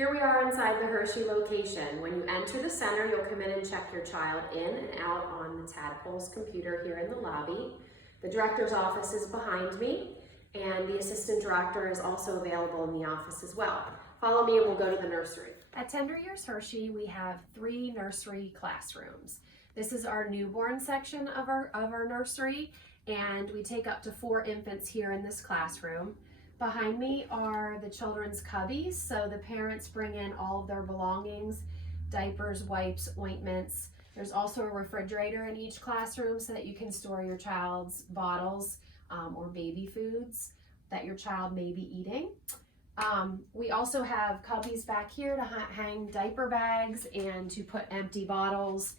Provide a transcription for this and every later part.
Here we are inside the Hershey location. When you enter the center, you'll come in and check your child in and out on the Tadpole's computer here in the lobby. The director's office is behind me, and the assistant director is also available in the office as well. Follow me and we'll go to the nursery. At Tender Years Hershey, we have 3 nursery classrooms. This is our newborn section of our nursery, and we take up to 4 infants here in this classroom. Behind me are the children's cubbies, so the parents bring in all of their belongings, diapers, wipes, ointments. There's also a refrigerator in each classroom so that you can store your child's bottles or baby foods that your child may be eating. We also have cubbies back here to hang diaper bags and to put empty bottles.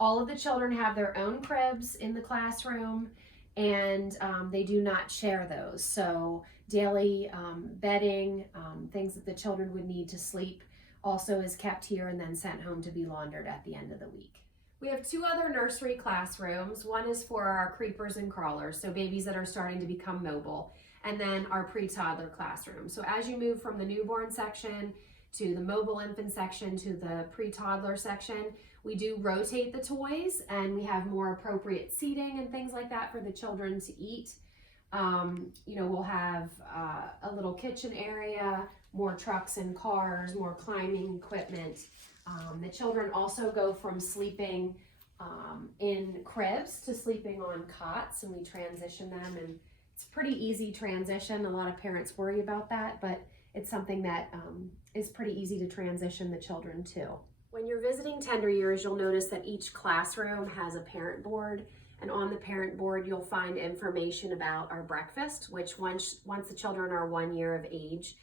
All of the children have their own cribs in the classroom, and they do not share those. So daily bedding, things that the children would need to sleep also is kept here and then sent home to be laundered at the end of the week. We have 2 other nursery classrooms. One is for our creepers and crawlers, so babies that are starting to become mobile, and then our pre-toddler classroom. So as you move from the newborn section to the mobile infant section to the pre-toddler section, we do rotate the toys, and we have more appropriate seating and things like that for the children to eat. We'll have a little kitchen area, more trucks and cars, more climbing equipment. The children also go from sleeping in cribs to sleeping on cots, and we transition them, and it's a pretty easy transition. A lot of parents worry about that, but it's something that is pretty easy to transition the children to. When you're visiting Tender Years, you'll notice that each classroom has a parent board, and on the parent board you'll find information about our breakfast, which once the children are 1 year of age,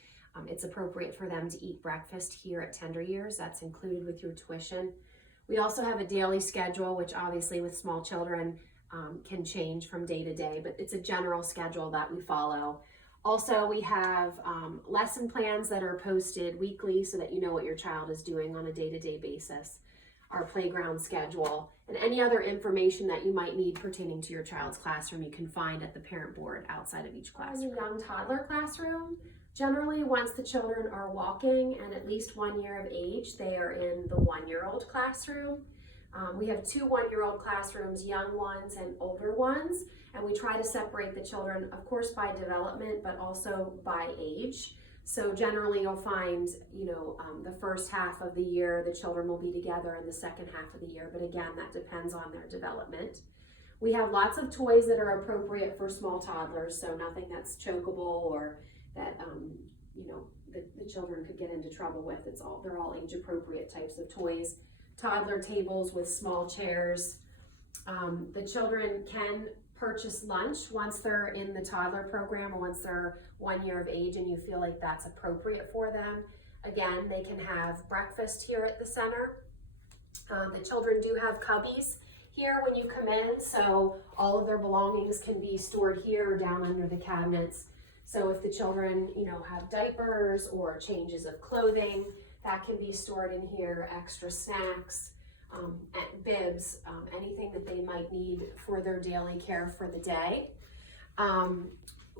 it's appropriate for them to eat breakfast here at Tender Years. That's included with your tuition. We also have a daily schedule, which obviously with small children can change from day to day, but it's a general schedule that we follow. Also, we have lesson plans that are posted weekly so that you know what your child is doing on a day-to-day basis, our playground schedule, and any other information that you might need pertaining to your child's classroom you can find at the parent board outside of each classroom. In the young toddler classroom, generally once the children are walking and at least 1 year of age, they are in the 1-year-old classroom. We have 2 1-year-old classrooms, young ones and older ones, and we try to separate the children, of course, by development, but also by age. So generally you'll find, the first half of the year, the children will be together, and the second half of the year, but again, that depends on their development. We have lots of toys that are appropriate for small toddlers, so nothing that's chokeable or that, the children could get into trouble with. They're all age-appropriate types of toys. Toddler tables with small chairs. The children can purchase lunch once they're in the toddler program or once they're 1 year of age and you feel like that's appropriate for them. Again, they can have breakfast here at the center. The children do have cubbies here when you come in, so all of their belongings can be stored here or down under the cabinets. So if the children, have diapers or changes of clothing, that can be stored in here, extra snacks, bibs, anything that they might need for their daily care for the day.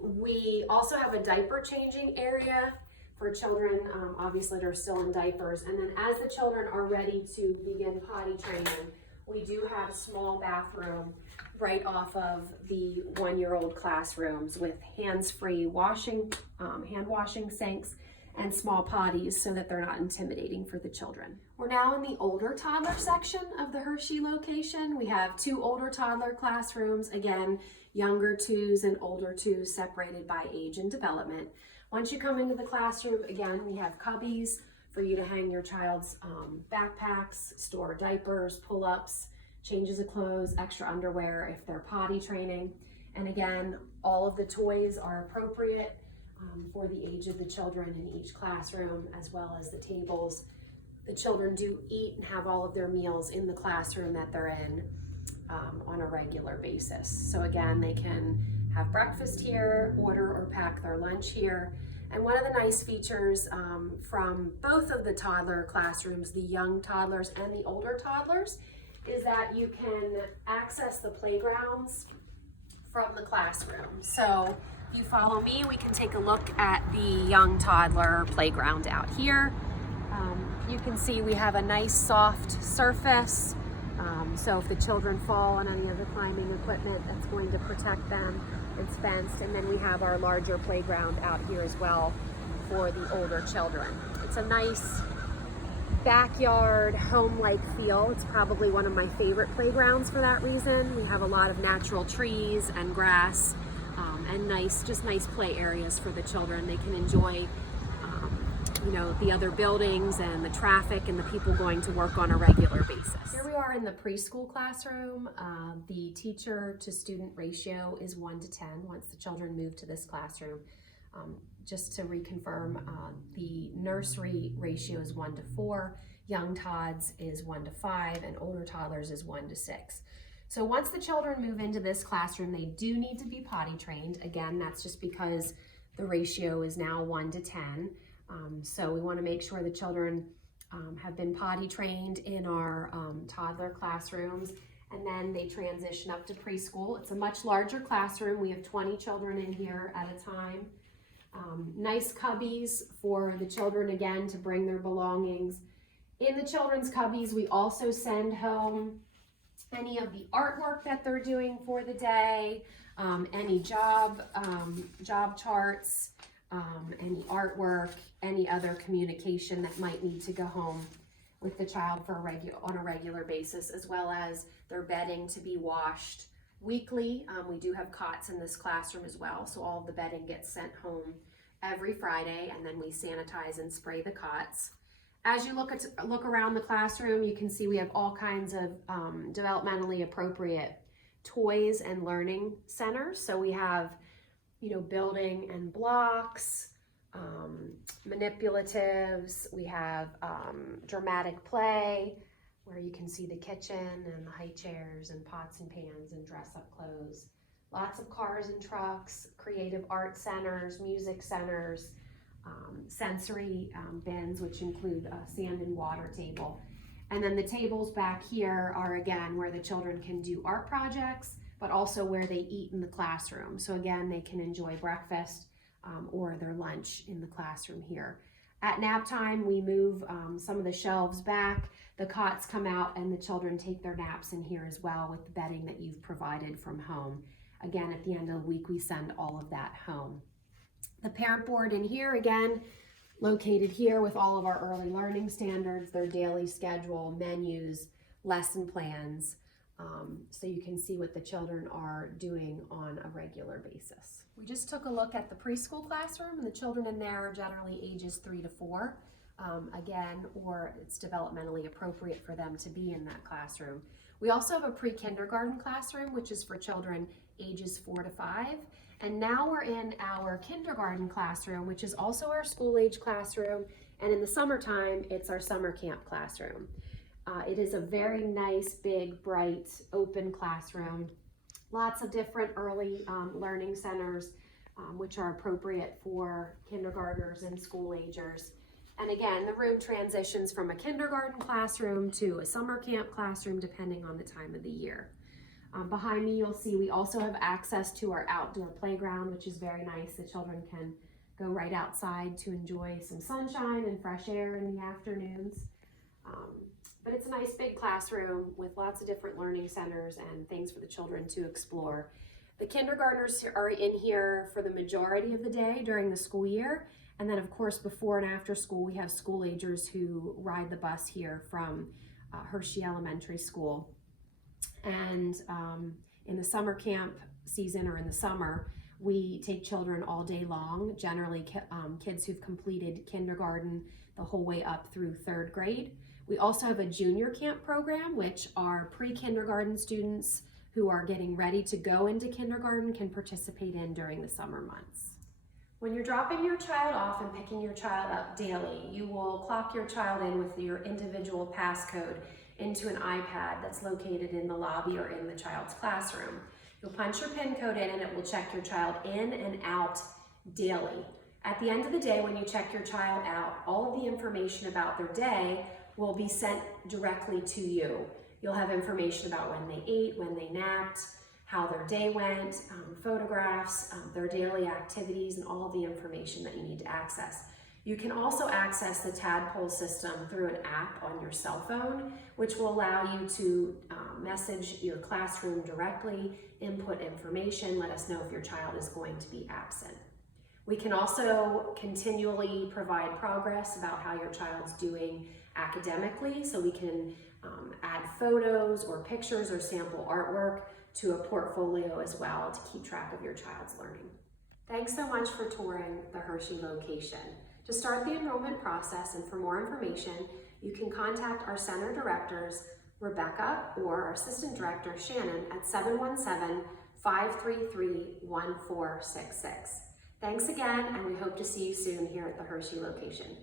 We also have a diaper changing area for children, obviously they're still in diapers. And then as the children are ready to begin potty training, we do have a small bathroom right off of the 1-year-old classrooms with hands-free hand washing sinks and small potties so that they're not intimidating for the children. We're now in the older toddler section of the Hershey location. We have 2 older toddler classrooms, again, younger 2s and older 2s separated by age and development. Once you come into the classroom, again, we have cubbies for you to hang your child's backpacks, store diapers, pull-ups, changes of clothes, extra underwear if they're potty training. And again, all of the toys are appropriate for the age of the children in each classroom, as well as the tables. The children do eat and have all of their meals in the classroom that they're in on a regular basis. So again, they can have breakfast here, order or pack their lunch here. And one of the nice features from both of the toddler classrooms, the young toddlers and the older toddlers, is that you can access the playgrounds from the classroom. So if you follow me, we can take a look at the young toddler playground out here. You can see we have a nice soft surface, so if the children fall on any of the climbing equipment, that's going to protect them. It's fenced, and then we have our larger playground out here as well for the older children. It's a nice backyard, home-like feel. It's probably one of my favorite playgrounds for that reason. We have a lot of natural trees and grass, and just nice play areas for the children. They can enjoy the other buildings and the traffic and the people going to work on a regular basis. Here we are in the preschool classroom. The teacher to student ratio is 1:10 once the children move to this classroom. Just to reconfirm, the nursery ratio is 1:4, young tots is 1:5, and older toddlers is 1:6. So once the children move into this classroom, they do need to be potty trained. Again, that's just because the ratio is now 1:10. So we want to make sure the children have been potty trained in our toddler classrooms, and then they transition up to preschool. It's a much larger classroom. We have 20 children in here at a time. Nice cubbies for the children, again, to bring their belongings. In the children's cubbies, we also send home any of the artwork that they're doing for the day, any job charts, any artwork, any other communication that might need to go home with the child on a regular basis, as well as their bedding to be washed weekly. We do have cots in this classroom as well, so all of the bedding gets sent home every Friday, and then we sanitize and spray the cots. As you look around the classroom, you can see we have all kinds of developmentally appropriate toys and learning centers. So we have building and blocks, manipulatives, we have dramatic play, where you can see the kitchen and the high chairs and pots and pans and dress up clothes. Lots of cars and trucks, creative art centers, music centers, sensory bins, which include a sand and water table. And then the tables back here are, again, where the children can do art projects, but also where they eat in the classroom. So again, they can enjoy breakfast or their lunch in the classroom here. At nap time, we move some of the shelves back, the cots come out, and the children take their naps in here as well with the bedding that you've provided from home. Again, at the end of the week, we send all of that home. The parent board in here, again, located here with all of our early learning standards, their daily schedule, menus, lesson plans, so you can see what the children are doing on a regular basis. We just took a look at the preschool classroom, and the children in there are generally ages 3 to 4, or it's developmentally appropriate for them to be in that classroom. We also have a pre-kindergarten classroom, which is for children ages 4 to 5. And now we're in our kindergarten classroom, which is also our school age classroom. And in the summertime, it's our summer camp classroom. It is a very nice, big, bright, open classroom. Lots of different early learning centers, which are appropriate for kindergartners and school agers. And again, the room transitions from a kindergarten classroom to a summer camp classroom, depending on the time of the year. Behind me, you'll see we also have access to our outdoor playground, which is very nice. The children can go right outside to enjoy some sunshine and fresh air in the afternoons. But it's a nice big classroom with lots of different learning centers and things for the children to explore. The kindergartners are in here for the majority of the day during the school year. And then, of course, before and after school, we have school agers who ride the bus here from Hershey Elementary School. And in the summer camp season, or in the summer, we take children all day long, generally kids who've completed kindergarten the whole way up through 3rd grade. We also have a junior camp program, which are pre-kindergarten students who are getting ready to go into kindergarten can participate in during the summer months. When you're dropping your child off and picking your child up daily, you will clock your child in with your individual passcode into an iPad that's located in the lobby or in the child's classroom. You'll punch your PIN code in, and it will check your child in and out daily. At the end of the day, when you check your child out, all of the information about their day will be sent directly to you. You'll have information about when they ate, when they napped, how their day went, photographs, their daily activities, and all of the information that you need to access. You can also access the Tadpole system through an app on your cell phone, which will allow you to message your classroom directly, input information, let us know if your child is going to be absent. We can also continually provide progress about how your child's doing academically, so we can add photos or pictures or sample artwork to a portfolio as well to keep track of your child's learning. Thanks so much for touring the Hershey location. To start the enrollment process and for more information, you can contact our center directors, Rebecca, or our assistant director, Shannon, at 717-533-1466. Thanks again, and we hope to see you soon here at the Hershey location.